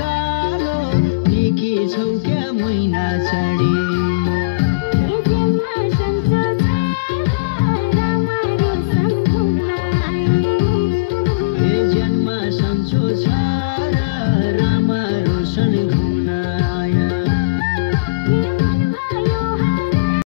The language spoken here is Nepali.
कालो देखि छौ क्या मैना चढी हे जन्म सन्चो छ र रामा रोशन